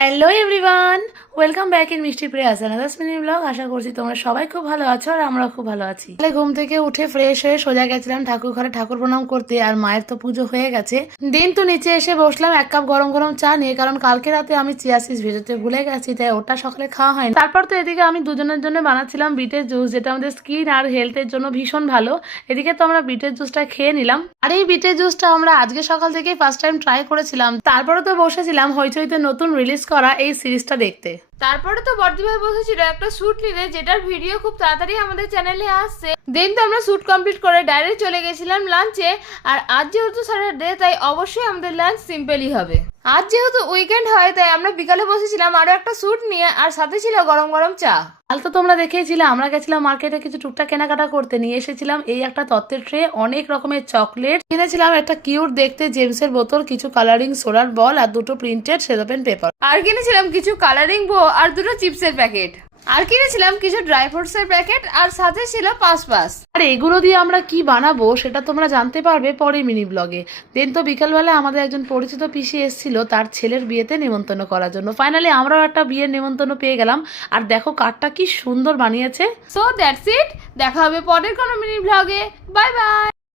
Hello everyone, welcome back in মিষ্টি Prius another mini blog. আশা করছি তোমরা সবাই খুব ভালো আছো আর আমরা খুব ভালো আছি। তাহলে ঘুম থেকে উঠে ফ্রেশ হয়ে সোজা গেছিলাম ঠাকুর ঘরে ঠাকুর প্রণাম করতে, আর মায়ের তো পুজো হয়ে গেছে। দিন তো নিচে এসে বসলাম এক কাপ গরম গরম চা নিয়ে, কারণ কালকে রাতে আমি চিয়া সিডস ভেজাতে ভুলে গেছি, তাই ওটা সকালে খাওয়া হয়নি। তারপর তো এদিকে আমি দুজনের জন্য বানাচ্ছিলাম বিটের জুস, যেটা আমাদের স্কিন আর হেলথের জন্য ভীষণ ভালো। এদিকে তো আমরা বিটের জুসটা খেয়ে নিলাম, আর এই বিটের জুসটা আমরা আজকে সকাল থেকেই ফার্স্ট টাইম ট্রাই করেছিলাম। তারপরে তো বসেছিলাম হইচইতে নতুন রিলিজ করা এই সিরিজটা দেখতে। তারপরে তো বর্দি ভাই বসেছিল একটা শুট নিতে, যেটার ভিডিও খুব তাড়াতাড়ি আমাদের চ্যানেলে আসছে। দেন তো আমরা শুট কমপ্লিট করে ডাইরেক্ট চলে গেছিলাম লাঞ্চে। আর আজ যেহেতু স্যাটারডে, তাই অবশ্যই আমাদের লাঞ্চ সিম্পলই হবে। আজ যেহেতু উইকেন্ড হয়, তাই আমরা বিকালে বসেছিলাম আরো একটা শুট নিয়ে, আর সাথে ছিল গরম গরম চা। কাল তো তোমরা দেখেছিলে আমরা গেছিলাম মার্কেটে কিছু টুকটাক কেনাকাটা করতে, নিয়ে এসেছিলাম এই একটা তত্ত্বের ট্রে, অনেক রকমের চকলেট কিনেছিলাম, একটা কিউট দেখতে জেমসের বোতল, কিছু কালারিং সোলার বল আর দুটো প্রিন্টেড সেলোপেন পেপার। আর কিনেছিলাম কিছু কালারিং বো আর দুটো চিপসের প্যাকেট। আর কিনেছিলাম কিছু ড্রাই ফ্রুটস এর প্যাকেট, আর সাথে ছিল পাস। আর এগুলো দিয়ে আমরা কি বানাবো সেটা তোমরা জানতে পারবে পরে মিনি ব্লগে। দেন তো বিকালবেলা আমাদের একজন পরিচিত পিসি এসেছিল তার ছেলের বিয়েতে নেমন্তন্ন করার জন্য। ফাইনালি আমরাও একটা বিয়ের নেমন্তন্ন পেয়ে গেলাম, আর দেখো কার্ডটা কি সুন্দর বানিয়েছে। সো দ্যাটস ইট, দেখা হবে পরের কোনো মিনি ব্লগে। Bye bye.